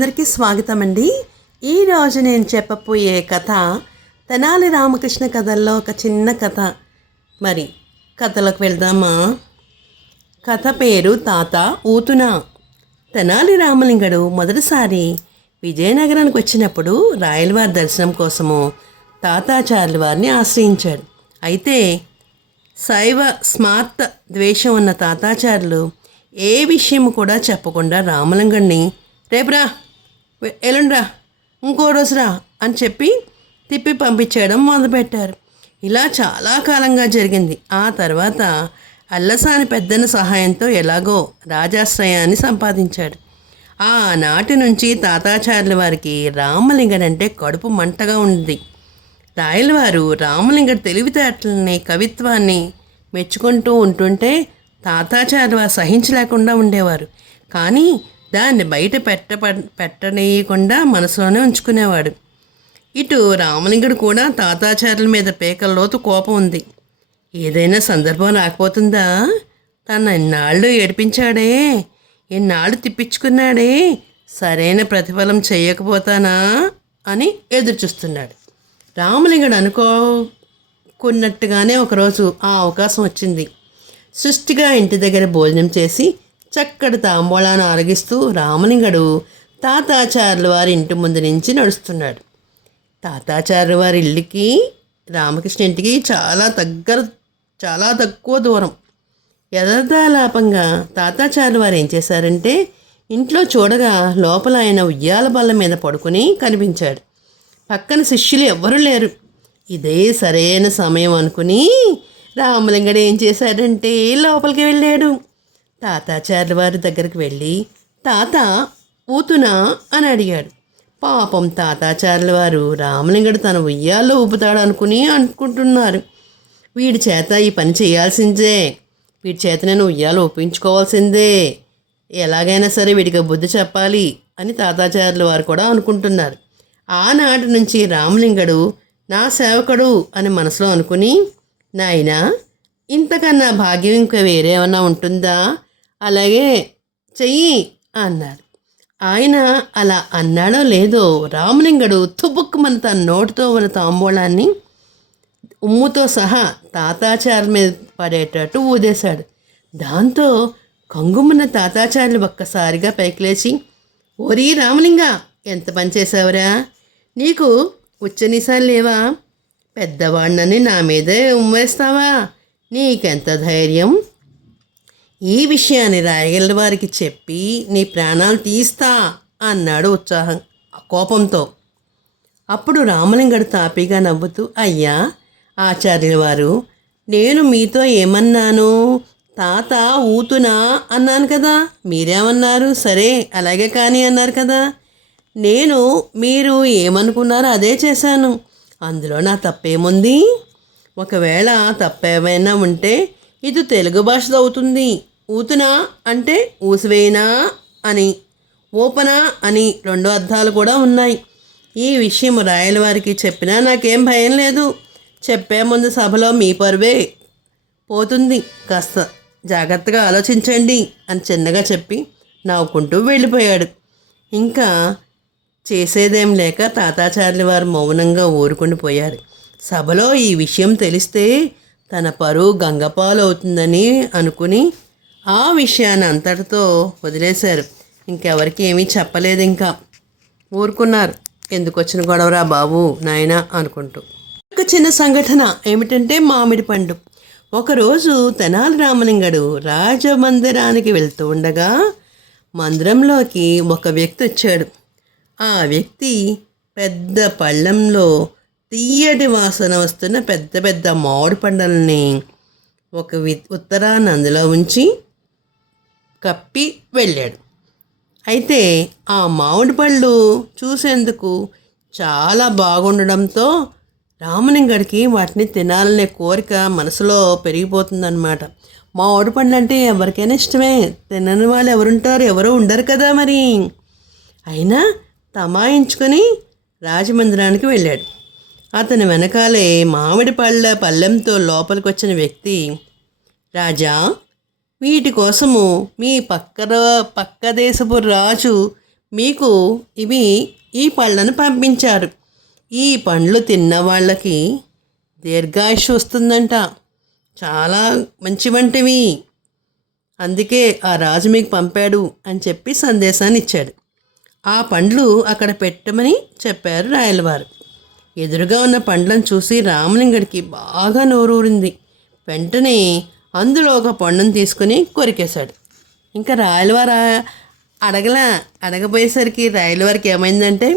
అందరికీ స్వాగతం అండి ఈరోజు నేను చెప్పబోయే కథ తెనాలి రామకృష్ణ కథల్లో ఒక చిన్న కథ. మరి కథలోకి వెళ్దామా? కథ పేరు తాత ఊతున. తెనాలి రామలింగడు మొదటిసారి విజయనగరానికి వచ్చినప్పుడు రాయలవారి దర్శనం కోసము తాతాచార్యుల వారిని ఆశ్రయించాడు. అయితే శైవ స్మార్త ద్వేషం ఉన్న తాతాచారులు ఏ విషయం కూడా చెప్పకుండా రామలింగడిని రేపురా ఎల్లుండ్రా ఇంకో రోజురా అని చెప్పి తిప్పి పంపించేయడం మొదలుపెట్టారు. ఇలా చాలా కాలంగా జరిగింది. ఆ తర్వాత అల్లసాని పెద్దన సహాయంతో ఎలాగో రాజాశ్రయాన్ని సంపాదించాడు. ఆనాటి నుంచి తాతాచార్యుల వారికి రామలింగన్ అంటే కడుపు మంటగా ఉంది. రాయలవారు రామలింగడి తెలివితేటలని కవిత్వాన్ని మెచ్చుకుంటూ ఉంటుంటే తాతాచార్య వారు సహించలేకుండా ఉండేవారు. కానీ దాన్ని బయట పెట్ట పెట్టనీయకుండా మనసులోనే ఉంచుకునేవాడు. ఇటు రామలింగుడు కూడా తాతాచార్యుల మీద పేకల్లోతు కోపం ఉంది. ఏదైనా సందర్భం రాకపోతుందా? తన ఇన్నాళ్ళు ఏడిపించాడే ఇన్నాళ్ళు తిప్పించుకున్నాడే సరైన ప్రతిఫలం చేయకపోతానా అని ఎదురుచూస్తున్నాడు. రామలింగుడు అనుకోకున్నట్టుగానే ఒకరోజు ఆ అవకాశం వచ్చింది. సృష్టిగా ఇంటి దగ్గర భోజనం చేసి చక్కటి తాంబూలాన్ని ఆరగిస్తూ రామలింగడు తాతాచార్యుల వారి ఇంటి ముందు నుంచి నడుస్తున్నాడు. తాతాచార్యుల వారి ఇల్లుకి రామకృష్ణ ఇంటికి చాలా దగ్గర చాలా తక్కువ దూరం. యథాలాపంగా తాతాచార్యుల వారు ఏం చేశారంటే ఇంట్లో చూడగా లోపల ఆయన ఉయ్యాల బల్ల మీద పడుకుని కనిపించాడు. పక్కన శిష్యులు ఎవ్వరూ లేరు. ఇదే సరైన సమయం అనుకుని రామలింగడు ఏం చేశాడంటే లోపలికి వెళ్ళాడు. తాతాచార్యుల వారి దగ్గరికి వెళ్ళి తాత ఊతునా? అని అడిగాడు. పాపం తాతాచార్యుల వారు రామలింగడు తన ఉయ్యాల్లో ఊపుతాడు అనుకుని అనుకుంటున్నారు. వీడి చేత ఈ పని చేయాల్సిందే. వీడి చేత నేను ఉయ్యాలు ఒప్పించుకోవాల్సిందే ఎలాగైనా సరే వీడికి బుద్ధి చెప్పాలి అని తాతాచార్యుల వారు కూడా అనుకుంటున్నారు. ఆనాటి నుంచి రామలింగడు నా సేవకుడు అని మనసులో అనుకుని నాయనా ఇంతకన్నా భాగ్యం ఇంకా వేరే ఏమన్నా ఉంటుందా? అలాగే చెయ్యి అన్నారు ఆయన అలా అన్నాడో లేదో రామలింగడు తుబుక్కుమని తన నోటితో ఉన్న తాంబూలాన్ని ఉమ్ముతో సహా తాతాచారి మీద పడేటట్టు ఊదేశాడు. దాంతో కంగుమన్న తాతాచార్యులు ఒక్కసారిగా పైకి లేచి ఓరి రామలింగ ఎంత పని చేసావురా నీకు ఉచ్చనీసాలు లేవా? పెద్దవాడినని నా మీదే ఉమ్మేస్తావా? నీకెంత ధైర్యం? ఈ విషయాన్ని రాయగల వారికి చెప్పి నీ ప్రాణాలు తీస్తా అన్నాడు ఉత్సాహం కోపంతో. అప్పుడు రామలింగడు తాపీగా నవ్వుతూ అయ్యా ఆచార్యుల వారు నేను మీతో ఏమన్నాను? తాత ఊతునా? అన్నాను కదా. మీరేమన్నారు? సరే అలాగే కానీ అన్నారు కదా. నేను మీరు ఏమనుకున్నారో అదే చేశాను. అందులో నా తప్పేముంది? ఒకవేళ తప్పేమైనా ఉంటే ఇది తెలుగు భాషలో అవుతుంది. ఊతునా అంటే ఊసివేయినా అని ఊపనా అని రెండు అర్థాలు కూడా ఉన్నాయి. ఈ విషయం రాయలవారికి చెప్పినా నాకేం భయం లేదు. చెప్పే ముందు సభలో మీ పరువే పోతుంది. కాస్త జాగ్రత్తగా ఆలోచించండి అని చిన్నగా చెప్పి నవ్వుకుంటూ వెళ్ళిపోయాడు. ఇంకా చేసేదేం లేక తాతాచార్యుల వారు మౌనంగా ఊరుకుని పోయారు. సభలో ఈ విషయం తెలిస్తే తన పరువు గంగపాలు అవుతుందని అనుకుని ఆ విషయాన్ని అంతటితో వదిలేశారు. ఇంకెవరికి ఏమీ చెప్పలేదు ఇంకా. ఊరుకున్నారు. ఎందుకు వచ్చిన గొడవరా బాబు నాయనా అనుకుంటూ. ఒక చిన్న సంఘటన ఏమిటంటే మామిడి పండు. ఒకరోజు తెనాలి రామలింగడు రాజమందిరానికి వెళ్తూ ఉండగా మందిరంలోకి ఒక వ్యక్తి వచ్చాడు. ఆ వ్యక్తి పెద్ద పళ్ళంలో తీయటి వాసన వస్తున్న పెద్ద పెద్ద మామిడి పండ్లని ఒక వి ఉత్తరాన్ని అందులో ఉంచి కప్పి వెళ్ళాడు. అయితే ఆ మామిడి పళ్ళు చూసేందుకు చాలా బాగుండడంతో రామలింగడికి వాటిని తినాలనే కోరిక మనసులో పెరిగిపోతుందన్నమాట. మామిడి పండ్లు అంటే ఎవరికైనా ఇష్టమే. తినని వాళ్ళు ఎవరుంటారు? ఎవరు ఉండరు కదా మరి. అయినా తమాయించుకొని రాజమందిరానికి వెళ్ళాడు. అతని వెనకాలే మామిడి పళ్ళ పళ్ళెంతో లోపలికి వచ్చిన వ్యక్తి రాజా వీటి కోసము మీ పక్క పక్క దేశపు రాజు మీకు ఇవి ఈ పళ్ళను పంపించారు. ఈ పండ్లు తిన్న వాళ్ళకి దీర్ఘాయుష్ వస్తుందంట. చాలా మంచి వంటివి. అందుకే ఆ రాజు మీకు పంపాడు అని చెప్పి సందేశాన్ని ఇచ్చాడు. ఆ పండ్లు అక్కడ పెట్టమని చెప్పారు రాయలవారు. ఎదురుగా ఉన్న పండ్లను చూసి రామలింగడికి బాగా నోరూరింది. వెంటనే అందులో ఒక పండును తీసుకుని కొరికేశాడు. ఇంకా రాయలవారు అడగలా అడగపోయేసరికి రాయలవారికి ఏమైందంటే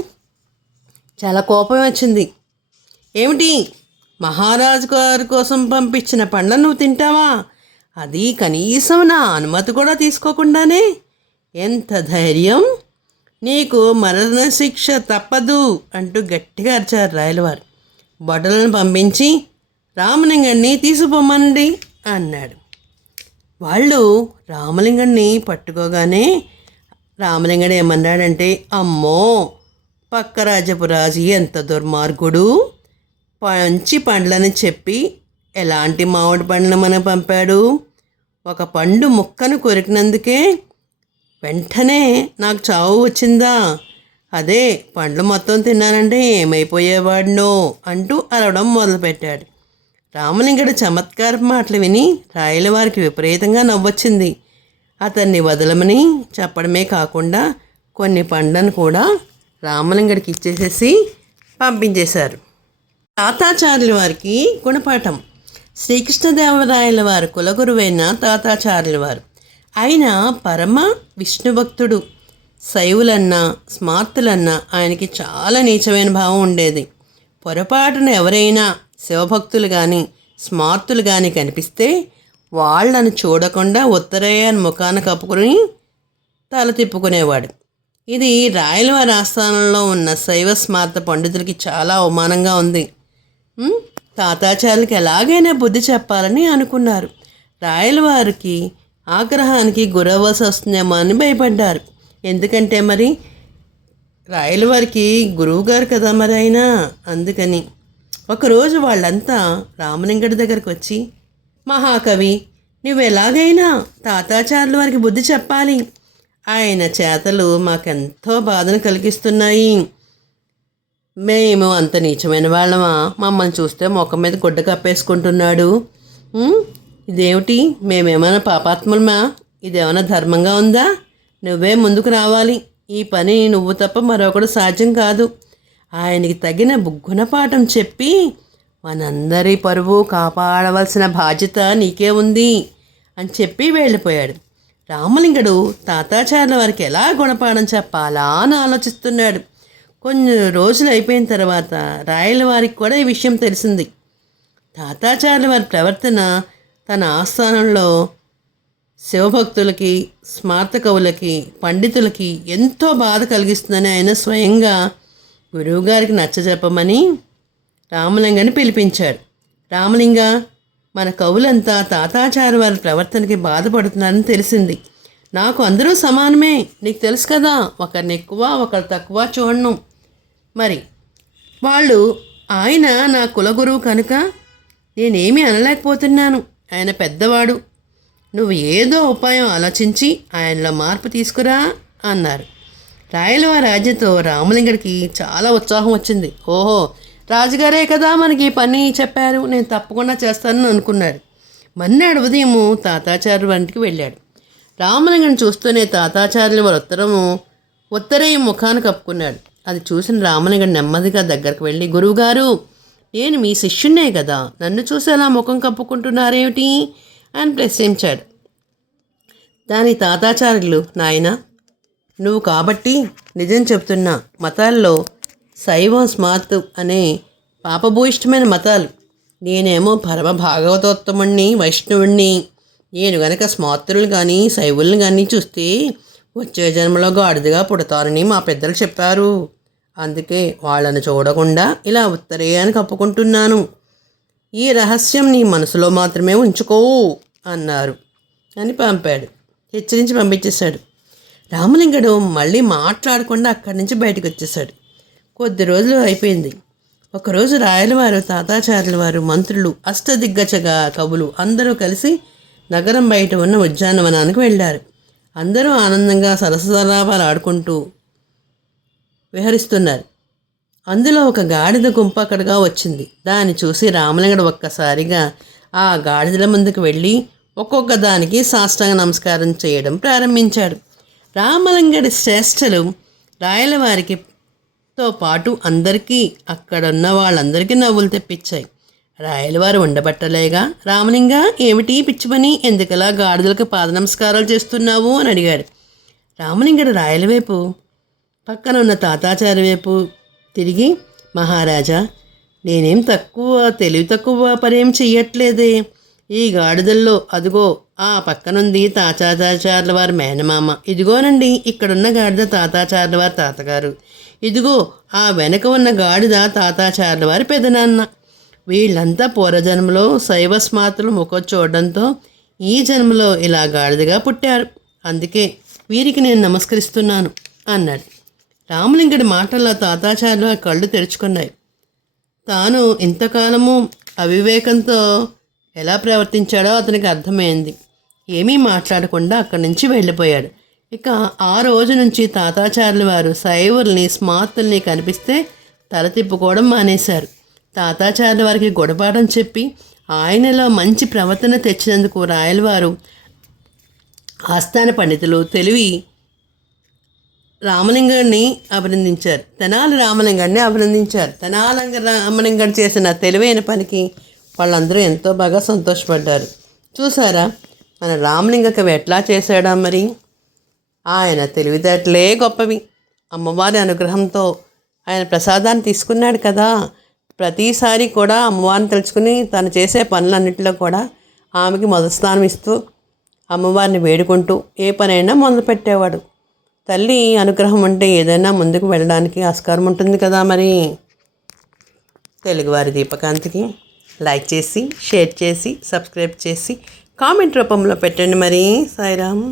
చాలా కోపం వచ్చింది. ఏమిటి? మహారాజు గారి కోసం పంపించిన పండ్లను నువ్వు తింటావా? అది కనీసం నా అనుమతి కూడా తీసుకోకుండానే. ఎంత ధైర్యం! నీకు మరణశిక్ష తప్పదు అంటూ గట్టిగా అరిచారు రాయలవారు. బట్టలను పంపించి రామలింగాన్ని తీసుకుపోమనండి. అన్నాడు. వాళ్ళు రామలింగాన్ని పట్టుకోగానే రామలింగడు ఏమన్నాడంటే అమ్మో పక్క రాజపురాజు ఎంత దుర్మార్గుడు. మంచి పండ్లని చెప్పి ఎలాంటి మామిడి పండ్లు మనం పంపాడు? ఒక పండు ముక్కను కొరికినందుకే వెంటనే నాకు చావు వచ్చిందా? అదే పండ్లు మొత్తం తిన్నానంటే ఏమైపోయేవాడినో అంటూ అరవడం మొదలుపెట్టాడు. రామలింగుడు చమత్కార మాటలు విని రాయల వారికి విపరీతంగా నవ్వొచ్చింది. అతన్ని వదలమని చెప్పడమే కాకుండా కొన్ని పండ్లను కూడా రామలింగడికి ఇచ్చేసేసి పంపించేశారు. తాతాచార్యుల వారికి గుణపాఠం. శ్రీకృష్ణదేవరాయల వారు కులగురువైన తాతాచార్యుల వారు. ఆయన పరమ విష్ణు భక్తుడు శైవులన్నా స్మార్తులన్నా ఆయనకి చాలా నీచమైన భావం ఉండేది. పొరపాటున ఎవరైనా శివభక్తులు కానీ స్మార్తులు కానీ కనిపిస్తే వాళ్ళను చూడకుండా ఉత్తరయ్యాన్ని ముఖాన కప్పుకొని తల తిప్పుకునేవాడు. ఇది రాయలవారి ఆస్థానంలో ఉన్న శైవ స్మార్త పండితులకి చాలా అవమానంగా ఉంది. తాతాచార్యులకి ఎలాగైనా బుద్ధి చెప్పాలని అనుకున్నారు. రాయలవారికి ఆగ్రహానికి గురవ్వాల్సి వస్తుందేమో అని భయపడ్డారు. ఎందుకంటే మరి రాయలవారికి గురువుగారు కదా మరి అయినా అందుకని ఒకరోజు వాళ్ళంతా రామలింగడి దగ్గరకు వచ్చి మహాకవి నువ్వు ఎలాగైనా తాతాచార్యుల వారికి బుద్ధి చెప్పాలి. ఆయన చేతలు మాకెంతో బాధను కలిగిస్తున్నాయి. మేము అంత నీచమైన వాళ్ళమా? మమ్మల్ని చూస్తే ముఖం మీద గుడ్డ కప్పేసుకుంటున్నాడు. ఇదేమిటి? మేమేమైనా పాపాత్ములమా? ఇదేమైనా ధర్మంగా ఉందా? నువ్వే ముందుకు రావాలి. ఈ పని నువ్వు తప్ప మరొకడు సాధ్యం కాదు. ఆయనకి తగిన గుణపాఠం చెప్పి మనందరి పరువు కాపాడవలసిన బాధ్యత నీకే ఉంది అని చెప్పి వెళ్ళిపోయాడు. రామలింగుడు తాతాచార్యుల వారికి ఎలా గుణపాఠం చెప్పాలా అని ఆలోచిస్తున్నాడు. కొన్ని రోజులు అయిపోయిన తర్వాత రాయల వారికి కూడా ఈ విషయం తెలిసింది. తాతాచార్యుల వారి ప్రవర్తన తన ఆస్థానంలో శివభక్తులకి స్మార్త కవులకి పండితులకి ఎంతో బాధ కలిగిస్తుందని ఆయన స్వయంగా గురువుగారికి నచ్చజెప్పమని రామలింగని పిలిపించాడు. రామలింగ మన కవులంతా తాతాచారి వారి ప్రవర్తనకి బాధపడుతున్నారని తెలిసింది. నాకు అందరూ సమానమే. నీకు తెలుసు కదా ఒకరిని ఎక్కువ ఒకరు తక్కువ చూడను. మరి వాళ్ళు ఆయన నా కులగురువు కనుక నేనేమీ అనలేకపోతున్నాను. ఆయన పెద్దవాడు. నువ్వు ఏదో ఉపాయం ఆలోచించి ఆయనలో మార్పు తీసుకురా అన్నారు. రాయలవ రాజ్యంతో రామలింగడికి చాలా ఉత్సాహం వచ్చింది. ఓహో రాజుగారే కదా మనకి పని చెప్పారు. నేను తప్పకుండా చేస్తానని అనుకున్నారు. మన్నాడు ఉదయం తాతాచార్యుల వంటికి వెళ్ళాడు. రామలింగని చూస్తూనే తాతాచార్యుల వారి ఉత్తరము ఉత్తరయ్య ముఖాన్ని కప్పుకున్నాడు. అది చూసిన రామలింగడు నెమ్మదిగా దగ్గరకు వెళ్ళి గురువుగారు నేను మీ శిష్యున్నే కదా. నన్ను చూసి అలా ముఖం కప్పుకుంటున్నారేమిటి? అని ప్రశ్నించాడు. దాని తాతాచార్యులు నాయన నువ్వు కాబట్టి నిజం చెప్తున్నా మతాల్లో శైవం స్మార్త్ అనే పాపభూయిష్టమైన మతాలు. నేనేమో పరమ భాగవతోత్తముణ్ణి వైష్ణవుణ్ణి నేను గనక స్మార్తులు కానీ శైవుల్ని కానీ చూస్తే వచ్చే జన్మలో గాడిదగా పుడతారని మా పెద్దలు చెప్పారు. అందుకే వాళ్ళని చూడకుండా ఇలా ఉత్తరేయాన్ని కప్పుకుంటున్నాను ఈ రహస్యం నీ మనసులో మాత్రమే ఉంచుకో అన్నారు. అని పంపాడు. హెచ్చరించి పంపించేశాడు. రామలింగడు మళ్ళీ మాట్లాడకుండా అక్కడి నుంచి బయటకు వచ్చేసాడు కొద్ది రోజులు అయిపోయింది. ఒకరోజు రాయలవారు తాతాచార్యుల వారు మంత్రులు అష్టదిగ్గజగా కవులు అందరూ కలిసి నగరం బయట ఉన్న ఉద్యానవనానికి వెళ్ళారు. అందరూ ఆనందంగా సరసలాభాలు ఆడుకుంటూ విహరిస్తున్నారు. అందులో ఒక గాడిద గుంపు అక్కడగా వచ్చింది. దాన్ని చూసి రామలింగడు ఒక్కసారిగా ఆ గాడిదల ముందుకు వెళ్ళి ఒక్కొక్క దానికి సాష్టాంగ నమస్కారం చేయడం ప్రారంభించాడు. రామలింగడి శ్రేష్టలు రాయలవారికి తో పాటు అందరికీ అక్కడ ఉన్న వాళ్ళందరికీ నవ్వులు తెప్పించాయి. రాయలవారు ఉండబట్టలేగా రామలింగ ఏమిటి పిచ్చిపని ఎందుకలా గాడిదలకు పాద నమస్కారాలు చేస్తున్నావు? అని అడిగాడు. రామలింగడు రాయల వైపు పక్కన ఉన్న తాతాచారి వైపు తిరిగి మహారాజా నేనేం తక్కువ తెలివి తక్కువ పనేం చెయ్యట్లేదే. ఈ గాడిదల్లో అదిగో ఆ పక్కనుంది తాతాచార్యుల వారి మేనమామ. ఇదిగోనండి ఇక్కడున్న గాడిద తాతాచార్యుల వారి తాతగారు. ఇదిగో ఆ వెనక ఉన్న గాడిద తాతాచార్యుల వారి పెదనాన్న. వీళ్ళంతా పూర్వజన్మలో శైవ స్మార్తులు ముఖం చూడడంతో ఈ జన్మలో ఇలా గాడిదగా పుట్టారు. అందుకే వీరికి నేను నమస్కరిస్తున్నాను అన్నాడు. రామలింగడి మాటల్లో తాతాచార్యులు కళ్ళు తెరుచుకున్నాయి. తాను ఇంతకాలము అవివేకంతో ఎలా ప్రవర్తించాడో అతనికి అర్థమైంది. ఏమీ మాట్లాడకుండా అక్కడి నుంచి వెళ్ళిపోయాడు. ఇక ఆ రోజు నుంచి తాతాచార్యుల వారు శైవుల్ని స్మార్తుల్ని కనిపిస్తే తల తిప్పుకోవడం మానేశారు. తాతాచార్యుల వారికి గుణపాఠం చెప్పి ఆయనలో మంచి ప్రవర్తన తెచ్చినందుకు రాయలవారు ఆస్థాన పండితులు తెలివి రామలింగాన్ని అభినందించారు. తెనాలి రామలింగాన్ని అభినందించారు. తెనాలంగ రామలింగం చేసిన తెలివైన పనికి వాళ్ళందరూ ఎంతో బాగా సంతోషపడ్డారు. చూసారా మన రామలింగ కవి ఎట్లా చేశాడా మరి? ఆయన తెలివితేటలే గొప్పవి. అమ్మవారి అనుగ్రహంతో ఆయన ప్రసాదాన్ని తీసుకున్నాడు కదా. ప్రతిసారి కూడా అమ్మవారిని తలుచుకుని తను చేసే పనులన్నింటిలో కూడా ఆమెకి మొదటి స్థానం ఇస్తూ అమ్మవారిని వేడుకుంటూ ఏ పనైనా మొదలుపెట్టేవాడు తల్లి అనుగ్రహం ఉంటే ఏదైనా ముందుకు వెళ్ళడానికి ఆస్కారం ఉంటుంది కదా మరి? తెలుగువారి దీపకాంతికి లైక్ చేసి షేర్ చేసి సబ్స్క్రైబ్ చేసి కామెంట్ రూపంలో పెట్టండి మరి. సాయిరామ్.